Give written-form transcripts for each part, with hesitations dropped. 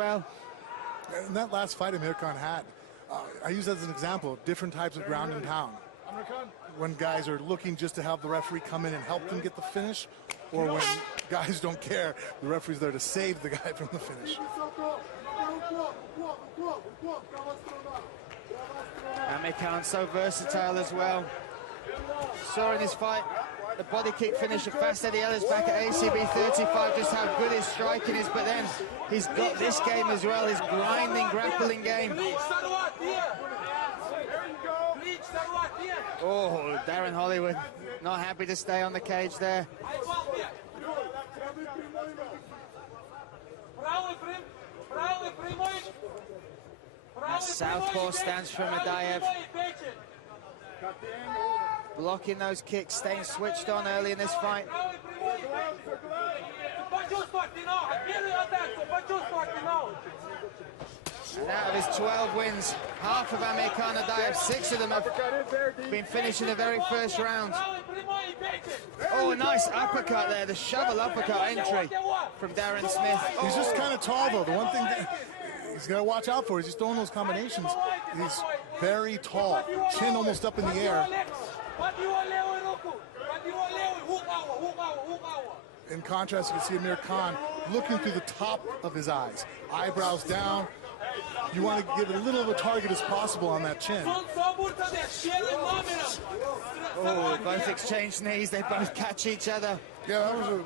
well. In that last fight Amirkhan had, I use that as an example of different types of ground and pound. When guys are looking just to have the referee come in and help them get the finish, or when guys don't care, the referee's there to save the guy from the finish. Amirkhan so versatile as well. Saw in his fight the body kick finish of Fast Eddie Ellis back at ACB 35, just how good his striking is, but then he's got this game as well, his grinding, grappling game. Oh, Darren Hollywood, not happy to stay on the cage there. That southpaw stance from Adaev. Blocking those kicks, staying switched on early in this fight. And out of his 12 wins, half of Amirkhan Adaev, 6 of them have been finished in the very first round. Oh, a nice uppercut there, the shovel uppercut entry from Darren Smith. He's just kind of tall though. The one thing that he's got to watch out for is he's throwing those combinations. He's very tall, chin almost up in the air. In contrast, you can see Amirkhan looking through the top of his eyes, eyebrows down. You want to give it a little of a target as possible on that chin. Oh, both exchange knees, they both catch each other. Yeah, that was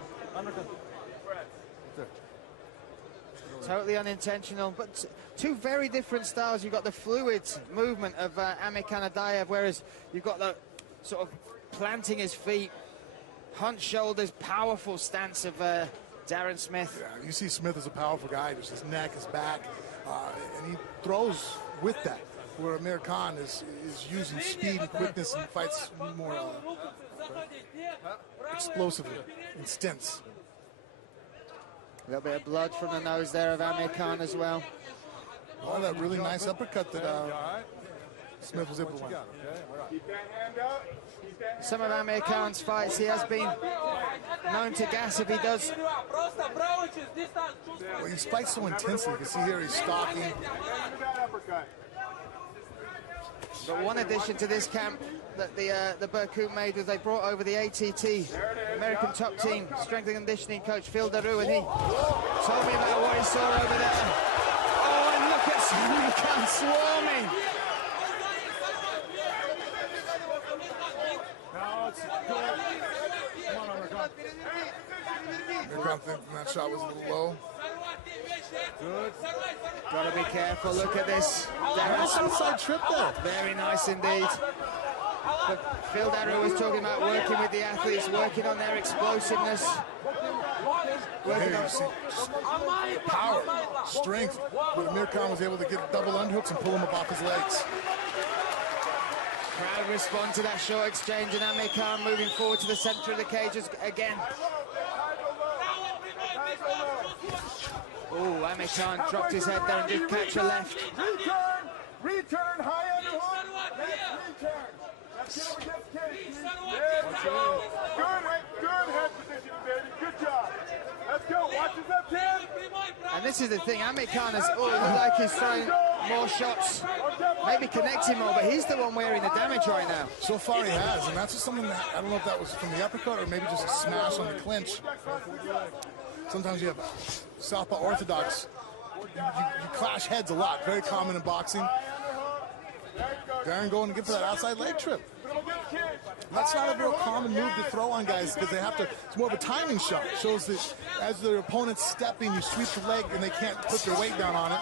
totally unintentional, but two very different styles. You've got the fluid movement of Amirkhan Adaev, whereas you've got the sort of planting his feet, hunched shoulders, powerful stance of Darren Smith. Yeah, you see Smith is a powerful guy, just his neck, his back, and he throws with that, where Amirkhan is using speed and quickness and fights more explosively in stints. A little bit of blood from the nose there of Amirkhan as well. Oh, that really nice uppercut that Smith was able to win. Some of Amirkhan's fights, he has been known to gas if he does. Well, he fights so intensely. You can see here he's stalking. But one addition to this camp that the Berkut made was they brought over the ATT, American Top Team strength and conditioning coach Phil Daru, and he told me about what he saw over there. Oh, and look at Amirkhan swarming. Amirkhan thinking that shot was a little low. Good. Gotta be careful. Look at this. Nice outside trip there. Very nice indeed. But Phil Daru was talking about working with the athletes, working on their explosiveness. Here you see power, strength, but Amirkhan was able to get double underhooks and pull him up off his legs. Crowd respond to that short exchange, and Amirkhan moving forward to the center of the cages again. Oh, Amirkhan dropped his head there and did catch a left. Return, high underhook. Return. Let's get him good head position, baby. Good job. Let's go. Watch his left hand. And this is the thing, Amirkhan has looked like he's throwing more shots, maybe connecting more, but he's the one wearing the damage right now. So far he has, and that's just something that, I don't know if that was from the uppercut or maybe just a smash on the clinch. Sometimes you have southpaw orthodox, you clash heads a lot, very common in boxing. Darren going to get for that outside leg trip. That's not a real common move to throw on guys because they have to, it's more of a timing shot. It shows that as their opponent's stepping, you sweep the leg and they can't put their weight down on it.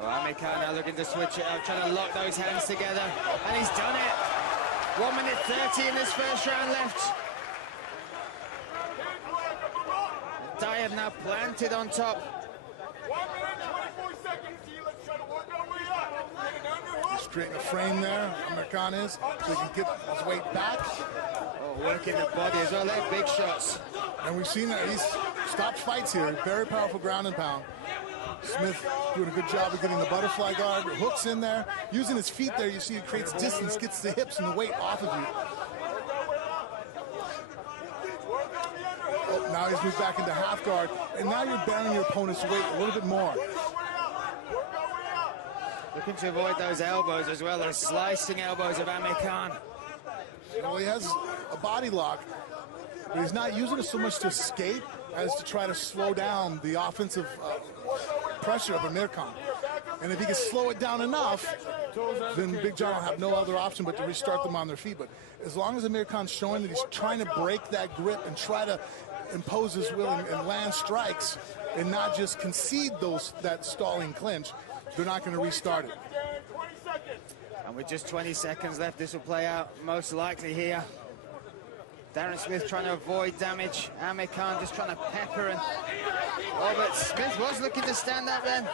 Oh, Amirkhan now looking to switch it up, trying to lock those hands together, and he's done it. 1 minute 30 in this first round left. Adaev now planted on top. 1 minute, 24 seconds. Let's try to work our way up. Straighten the frame there, Amirkhan is, so he can get his weight back. Oh, working the body as well, they're big shots. And we've seen that he's stopped fights here, very powerful ground and pound. Smith doing a good job of getting the butterfly guard, hooks in there, using his feet there, you see he creates distance, gets the hips and the weight off of you. Oh, now Now he's moved back into half guard, and now you're bearing your opponent's weight a little bit more. Looking to avoid those elbows as well, those slicing elbows of Amirkhan. Well, he has a body lock, but he's not using it so much to escape as to try to slow down the offensive pressure of Amirkhan. And if he can slow it down enough, then Big John will have no other option but to restart them on their feet. But as long as Amirkhan's showing that he's trying to break that grip and try to impose his will and land strikes and not just concede that stalling clinch, they're not going to restart it. And with just 20 seconds left, this will play out most likely here. Darren Smith trying to avoid damage. Amirkhan just trying to pepper, and but Smith was looking to stand up then.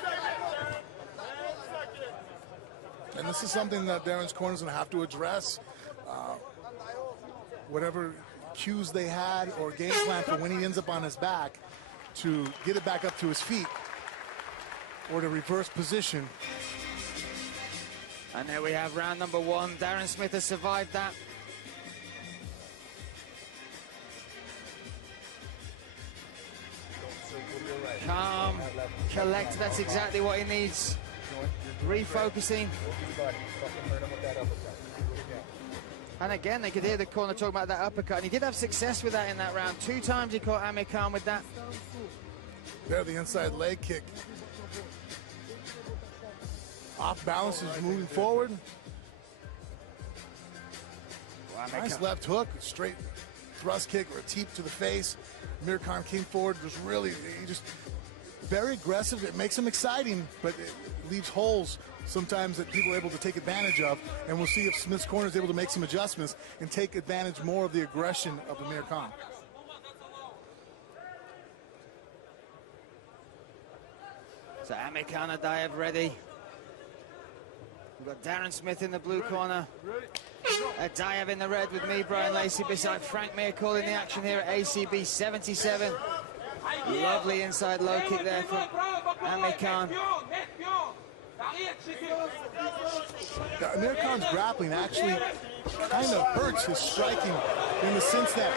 And this is something that Darren's corner's going to have to address. Whatever cues they had or game plan for when he ends up on his back, to get it back up to his feet or to reverse position. And there we have round number one. Darren Smith has survived that. Calm, collect, that's exactly what he needs. Refocusing. And again, they could hear the corner talking about that uppercut, and he did have success with that in that round. 2 times he caught Amirkhan with that. There, the inside leg kick. Off balance, is moving forward. Wow, nice left hook, straight thrust kick or a teep to the face. Amirkhan came forward, was really, he just very aggressive. It makes him exciting, but it leaves holes sometimes that people are able to take advantage of. And we'll see if Smith's corner is able to make some adjustments and take advantage more of the aggression of Amirkhan. So Amirkhan Adaev ready. We've got Darren Smith in the blue corner. Adaev in the red with me, Brian Lacey, beside Frank Mir calling the action here at ACB 77. Lovely inside low kick there from Amirkhan. Amirkhan's grappling actually kind of hurts his striking in the sense that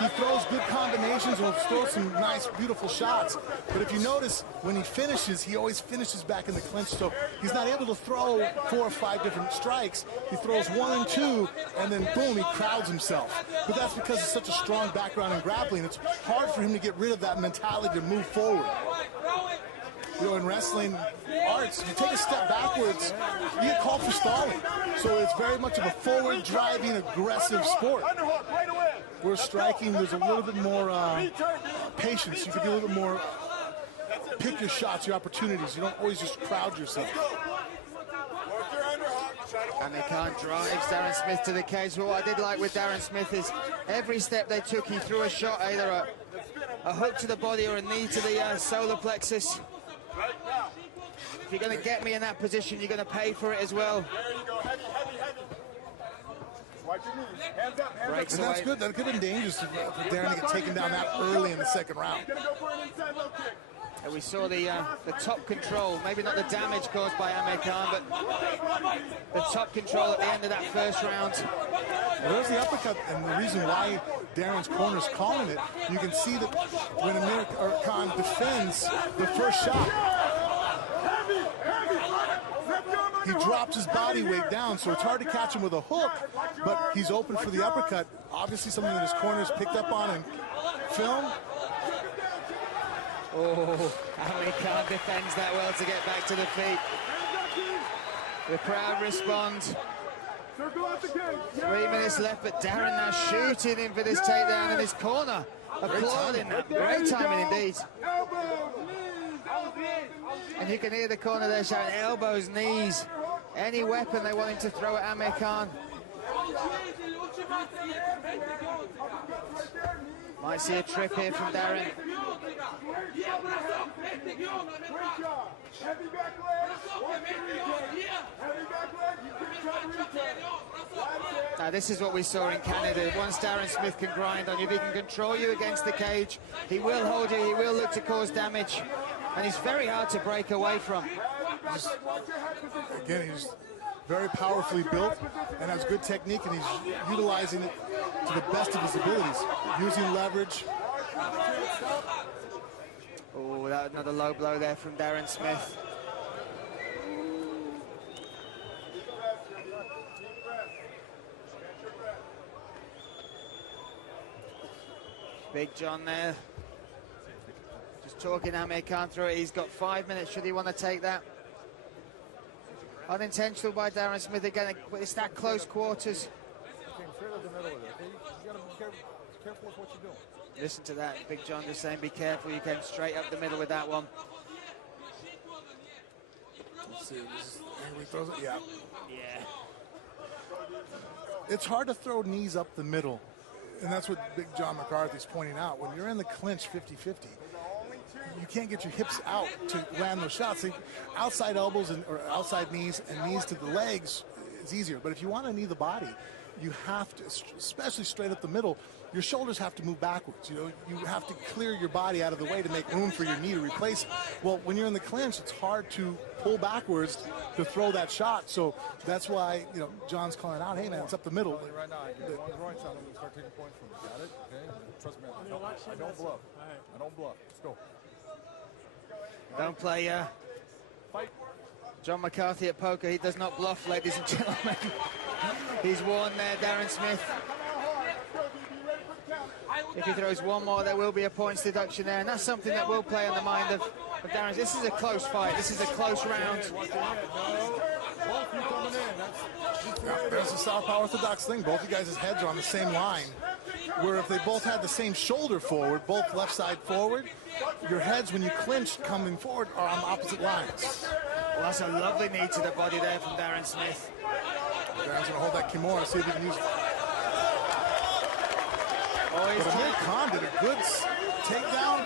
he throws good combinations and will throw some nice, beautiful shots. But if you notice, when he finishes, he always finishes back in the clinch. So he's not able to throw 4 or 5 different strikes. He throws 1 and 2, and then boom, he crowds himself. But that's because it's such a strong background in grappling. It's hard for him to get rid of that mentality to move forward. You know, in wrestling arts, you take a step backwards, you get called for stalling. So it's very much of a forward, driving, aggressive sport. Where striking, there's a little bit more patience. You can be a little bit more, pick your shots, your opportunities. You don't always just crowd yourself. Amirkhan drives Darren Smith to the cage. But what I did like with Darren Smith is every step they took, he threw a shot, either a hook to the body or a knee to the solar plexus. If you're going to get me in that position, you're going to pay for it as well. There you go, heavy, heavy, heavy. Watch your knees. Hands up, hands Breaks And that's good. That could have been dangerous for Darren to get taken down that early in the second round. Gonna go for an inside low kick. And we saw the top control, maybe not the damage caused by Amirkhan, but the top control at the end of that first round. Well, there's the uppercut, and the reason why Darren's corner is calling it, you can see that when Amirkhan defends the first shot, he drops his body weight down, so it's hard to catch him with a hook, but he's open for the uppercut. Obviously something that his corner's picked up on and film. Oh, Amirkhan defends that well to get back to the feet. The crowd responds. 3 minutes left, but Darren now shooting in for this takedown, and his corner applauding that. Great timing indeed. And you can hear the corner there shouting elbows, knees, any weapon they want him to throw at Amirkhan. Might see a trip here from Darren. Now this is what we saw in Canada. Once Darren Smith can grind on you, if he can control you against the cage, he will hold you, he will look to cause damage. And he's very hard to break away from. Again, he's very powerfully built and has good technique, and he's utilizing it to the best of his abilities, using leverage, Oh, that another low blow there from Darren Smith. Big John there. Just talking Amirkhan through it. He's got 5 minutes should he want to take that. Unintentional by Darren Smith again, but it's that close quarters. Listen to that, Big John just saying be careful, you came straight up the middle with that one. Let's see, he throws it, yeah. Yeah. It's hard to throw knees up the middle, and that's what Big John McCarthy's pointing out. When you're in the clinch 50-50, you can't get your hips out to land those shots. So outside elbows or outside knees and knees to the legs is easier. But if you want to knee the body, you have to, especially straight up the middle, your shoulders have to move backwards. You know, you have to clear your body out of the way to make room for your knee to replace it. Well, when you're in the clinch, it's hard to pull backwards to throw that shot. So that's why, you know, John's calling out, hey man, it's up the middle. Right now, I get one drawing shot, I'm going to start taking points from you. Got it? Okay? Trust me, I don't bluff. I don't bluff. Let's go. Don't play John McCarthy at poker. He does not bluff, ladies and gentlemen. He's won there, Darren Smith. If he throws one more, there will be a points deduction there, and that's something that will play on the mind of Darren. This is a close fight. This is a close round. There's the southpaw orthodox thing. Both you guys' heads are on the same line, where if they both had the same shoulder forward, both left side forward, your heads, when you clinch coming forward, are on opposite lines. Well, that's a lovely knee to the body there from Darren Smith. Darren's going to hold that kimura, see if he can use it. Oh, but Amirkhan did a good takedown.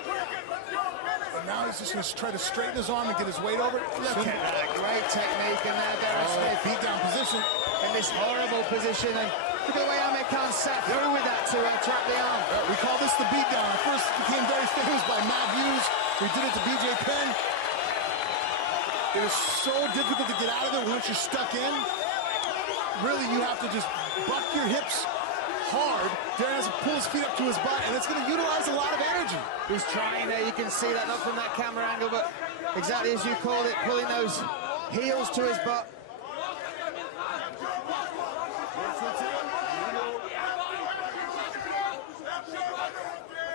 And now he's just going to try to straighten his arm and get his weight over it. Look at that great technique in there, Darren Smith. Beat down position. In this horrible position. And look at the way Amirkhan sat through with that to trap the arm. We call this the beatdown. First it became very famous by Matt Hughes. We did it to BJ Penn. It is so difficult to get out of it once you're stuck in. Really, you have to just buck your hips hard. Darren has to pull his feet up to his butt, and it's going to utilize a lot of energy. He's trying there. You can see that, not from that camera angle, but exactly as you called it, pulling those heels to his butt.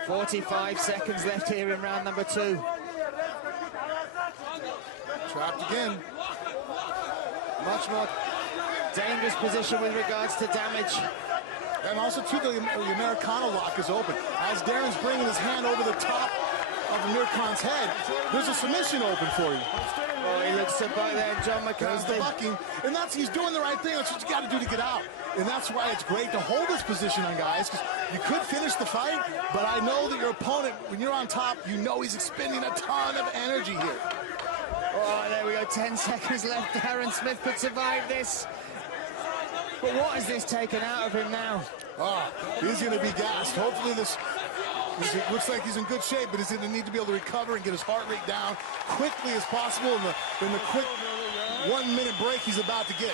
"45 seconds left here in round number 2. Trapped again. Much more dangerous position with regards to damage. And also, too, the Americano lock is open. As Darren's bringing his hand over the top of Amirkhan's head, there's a submission open for you. Oh, he looks to buck there, John McCarthy. There's the bucking, and he's doing the right thing. That's what you got to do to get out. And that's why it's great to hold this position on guys, because you could finish the fight, but I know that your opponent, when you're on top, you know he's expending a ton of energy here. Oh, there we go, 10 seconds left. Darren Smith could survive this. But what has this taken out of him now? Oh, he's going to be gassed. Hopefully this looks like he's in good shape, but he's going to need to be able to recover and get his heart rate down quickly as possible in the quick 1 minute break he's about to get.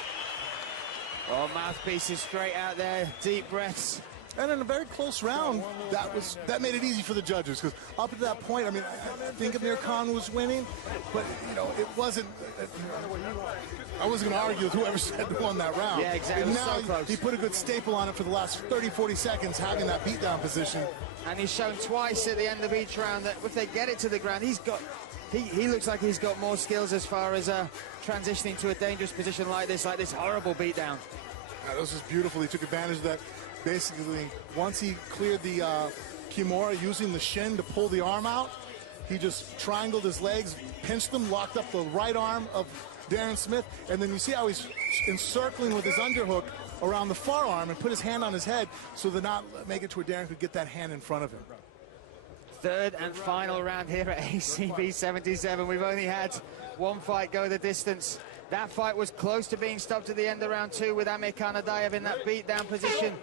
Oh, mouthpieces straight out there, deep breaths. And in a very close round, that made it easy for the judges, because up to that point, I mean, I think Amirkhan was winning, but you know, it wasn't. I wasn't going to argue with whoever said won that round. Yeah, exactly. And now so close. He put a good staple on it for the last 30-40 seconds, having that beatdown position. And he's shown twice at the end of each round that if they get it to the ground, he looks like he's got more skills as far as transitioning to a dangerous position like this horrible beatdown. Yeah, this was beautiful. He took advantage of that. Basically, once he cleared the Kimura using the shin to pull the arm out, he just triangled his legs, pinched them, locked up the right arm of Darren Smith, and then you see how he's encircling with his underhook around the forearm and put his hand on his head so to not make it to where Darren could get that hand in front of him. Third and final round here at ACB 77. We've only had one fight go the distance. That fight was close to being stopped at the end of round 2 with Amirkhan Adaev in that beatdown position.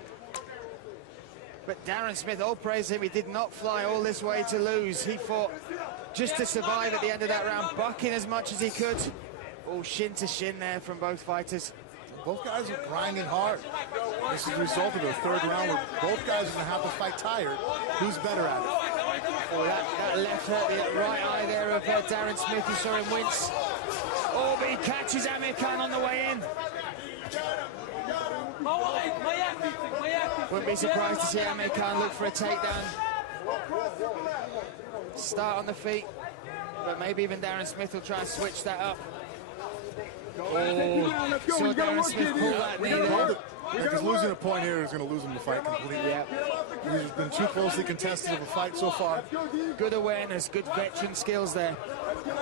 But Darren Smith, all praise him, he did not fly all this way to lose. He fought just to survive at the end of that round, bucking as much as he could. Oh, shin to shin there from both fighters. Both guys are grinding hard. This is the result of the third round where both guys are going to have to fight tired. Who's better at it? Oh, that left hurt the right eye there of Darren Smith. You saw him wince. Oh, but he catches Amirkhan on the way in. Wouldn't be surprised to see Amirkhan look for a takedown. Start on the feet, but maybe even Darren Smith will try and switch that up. Oh, saw Darren Smith pull that knee there. If he's losing a point here, he's going to lose him the fight completely. Yeah. He's been too closely contested of a fight so far. Good awareness, good veteran skills there. And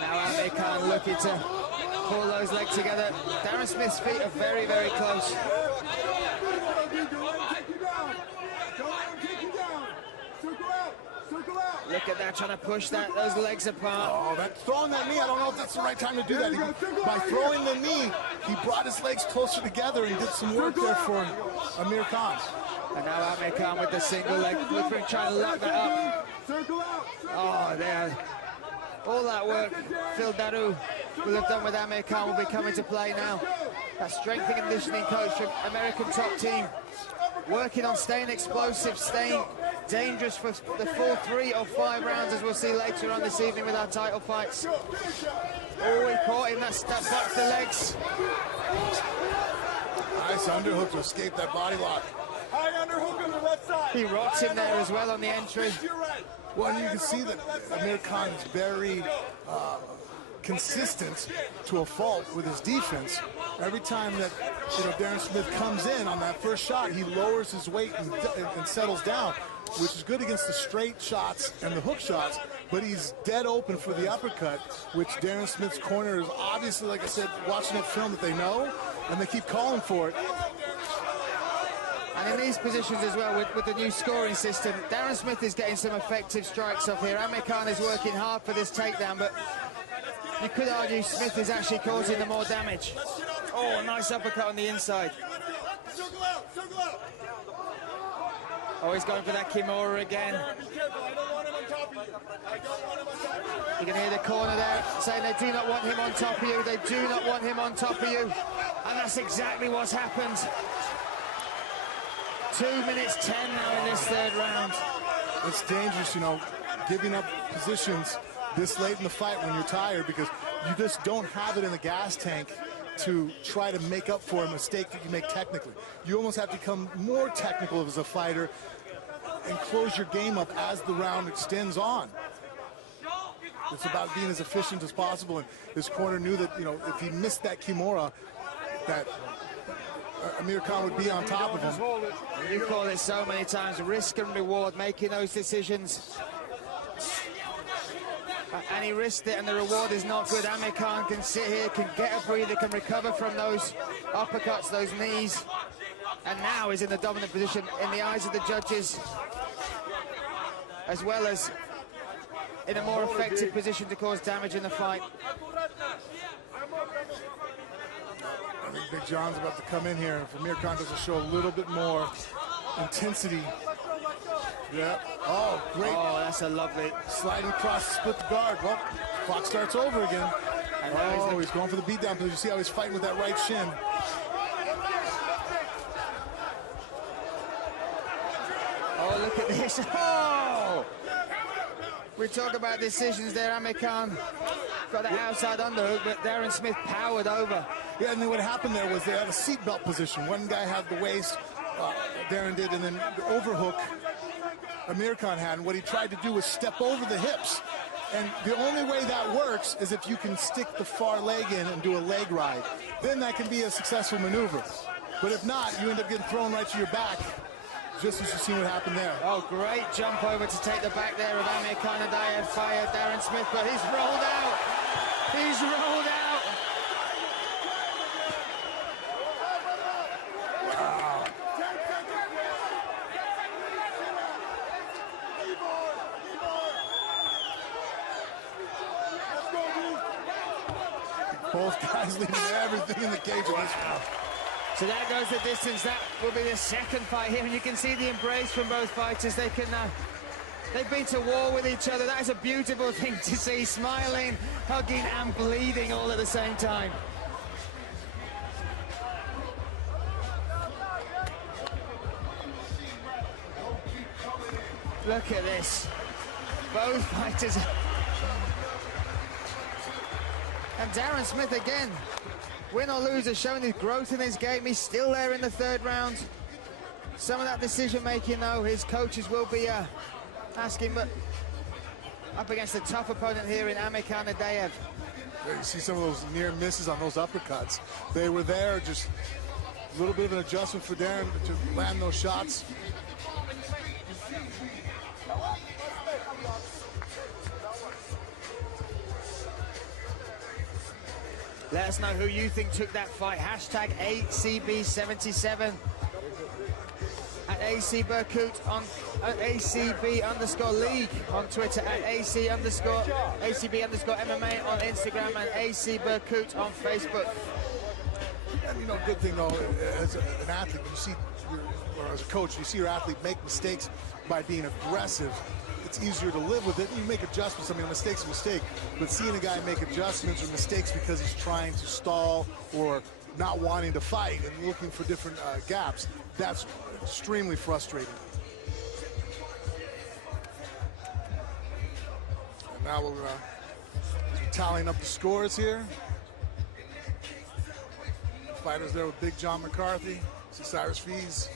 now Amirkhan looking to pull those legs together. Darren Smith's feet are very, very close. Look at that, trying to push those legs apart. Oh, throwing that knee, I don't know if that's the right time to do that. By throwing the knee, he brought his legs closer together and did some work there for Amirkhan. And now Amirkhan with the single leg, trying to lock that up. Oh, there. All that work Phil Daru will have done with Amirkhan will be coming to play now. That strength and conditioning coach from American top team, working on staying explosive, staying dangerous for the full 3 or 5 rounds, as we'll see later on this evening with our title fights. Oh, he caught him, that bucks the legs. Nice underhook to escape that body lock. High underhook on the left side. He rocks him there as well on the entry. Well, and you can see that Amirkhan is very consistent to a fault with his defense. Every time that Darren Smith comes in on that first shot, he lowers his weight and settles down, which is good against the straight shots and the hook shots, but he's dead open for the uppercut, which Darren Smith's corner is obviously, like I said, watching that film that they know, and they keep calling for it. And in these positions as well, with the new scoring system, Darren Smith is getting some effective strikes off here. Amirkhan is working hard for this takedown, but you could argue Smith is actually causing the more damage. Oh, a nice uppercut on the inside. Oh, he's going for that Kimura again. You can hear the corner there saying they do not want him on top of you. They do not want him on top of you. And that's exactly what's happened. 2 minutes 10 now in this third round. It's dangerous, giving up positions this late in the fight when you're tired, because you just don't have it in the gas tank to try to make up for a mistake that you make technically. You almost have to become more technical as a fighter and close your game up as the round extends on. It's about being as efficient as possible, and his corner knew that, if he missed that Kimura, that Amirkhan would be on top of him. You call it so many times, risk and reward, making those decisions. And he risked it, and the reward is not good. Amirkhan can sit here, can get a breather, can recover from those uppercuts, those knees, and now is in the dominant position in the eyes of the judges, as well as in a more effective position to cause damage in the fight. I think Big John's about to come in here. If Amirkhan doesn't show a little bit more intensity. Yeah. Oh, great. Oh, that's a lovely sliding cross, split the guard. Well, clock starts over again. Oh, he's going for the beatdown position. You see how he's fighting with that right shin. Oh, look at this. Oh! We talk about decisions there. Amirkhan got the outside underhook, but Darren Smith powered over. Yeah, and then what happened there was they had a seatbelt position. One guy had the waist, Darren did, and then the overhook Amirkhan had. And what he tried to do was step over the hips. And the only way that works is if you can stick the far leg in and do a leg ride. Then that can be a successful maneuver. But if not, you end up getting thrown right to your back, just as you see what happened there. Oh, great jump over to take the back there of Amirkhan Adaev, fired Darren Smith, but he's rolled out. He's rolled out. Wow. Both guys leaving everything in the cage. Wow. So that goes the distance. That will be the second fight here, and you can see the embrace from both fighters. They've been to war with each other. That is a beautiful thing to see, smiling, hugging, and bleeding all at the same time. Look at this. Both fighters. And Darren Smith again, win or lose, has shown his growth in his game. He's still there in the third round. Some of that decision making though, his coaches will be asking, but up against a tough opponent here in Amirkhan Adaev. You see some of those near misses on those uppercuts. They were there, just a little bit of an adjustment for Darren to land those shots. Let us know who you think took that fight. Hashtag ACB77 at AC Berkut on ACB_league on Twitter, at ACB_MMA on Instagram, and AC Berkut on Facebook. And you know, good thing though, as an athlete, you see, or as a coach, you see your athlete make mistakes by being aggressive. It's easier to live with it. You make adjustments. I mean, a mistake's a mistake. But seeing a guy make adjustments or mistakes because he's trying to stall or not wanting to fight and looking for different gaps, that's extremely frustrating. And now we're tallying up the scores here. Fighters there with Big John McCarthy, Cyrus Fees.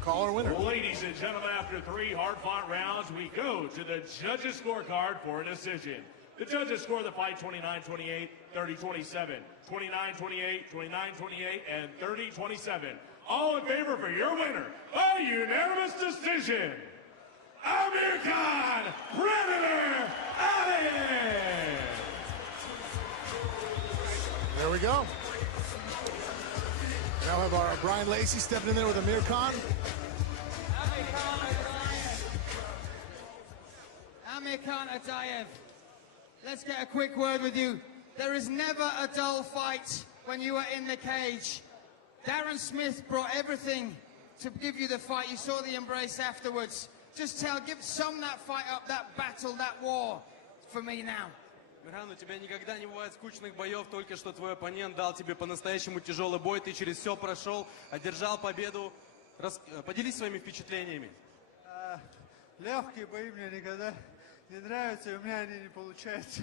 Caller winner. Ladies and gentlemen, after 3 hard-fought rounds, we go to the judges' scorecard for a decision. The judges score the fight 29-28, 30-27, 29-28, 29-28, and 30-27. All in favor for your winner, a unanimous decision, Amirkhan Adaev. There we go. Now we have our Brian Lacey stepping in there with Amirkhan. Amirkhan Adaev, let's get a quick word with you. There is never a dull fight when you are in the cage. Darren Smith brought everything to give you the fight. You saw the embrace afterwards. Just sum that fight up, that battle, that war for me now. Амирхан, у тебя никогда не бывает скучных боев, только что твой оппонент дал тебе по-настоящему тяжелый бой, ты через все прошел, одержал победу. Поделись своими впечатлениями. Легкие бои мне никогда не нравятся, и у меня они не получаются.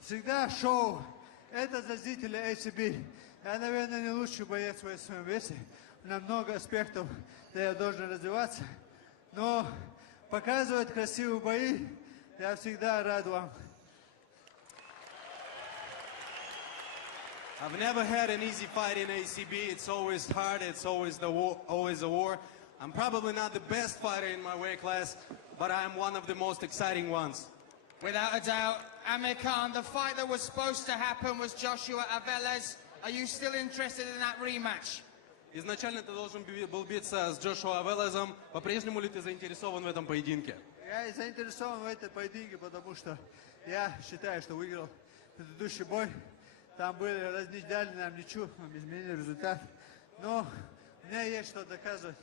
Всегда шоу. Это за зрителя ACB. Я, наверное, не лучший боец в своем весе. У меня много аспектов, где я должен развиваться. Но показывать красивые бои, я всегда рад вам. I've never had an easy fight in ACB. It's always hard. It's always always a war. I'm probably not the best fighter in my weight class, but I'm one of the most exciting ones. Without a doubt, Amirkhan, the fight that was supposed to happen was Joshua Avelez. Are you still interested in that rematch? Изначально ты должен был биться с Джошуа Авелезом. По-прежнему ли ты заинтересован в этом поединке? Я заинтересован в этом поединке, потому что я считаю, что выиграл предыдущий бой. Там были разничдали нам ничего, изменили результат. Но у меня есть что доказывать.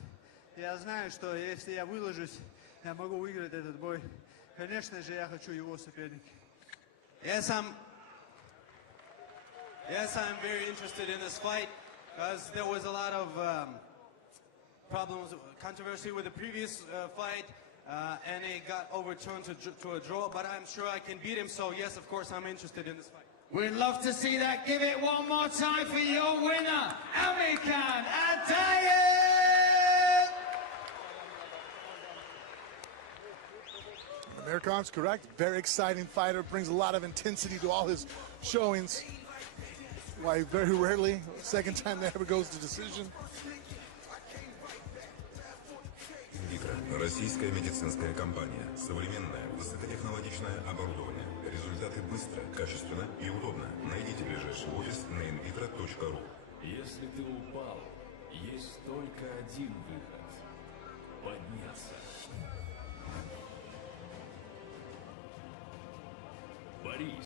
Я знаю, что если я выложусь, я могу выиграть этот бой. Конечно же, я хочу его соперника. Yes, I'm very interested in this fight because there was a lot of problems, controversy with the previous fight, and it got overturned to a draw. But I'm sure I can beat him. So yes, of course, I'm interested in this fight. We'd love to see that. Give it one more time for your winner, Amirkhan Adaev! Amirkhan's correct. Very exciting fighter. Brings a lot of intensity to all his showings. Why very rarely, second time that ever goes to decision. Российская медицинская компания. Современное, высокотехнологичное оборудование. Результаты быстро, качественно и удобно. Найдите ближайший офис на invitro.ru. Если ты упал, есть только один выход – подняться. Борис.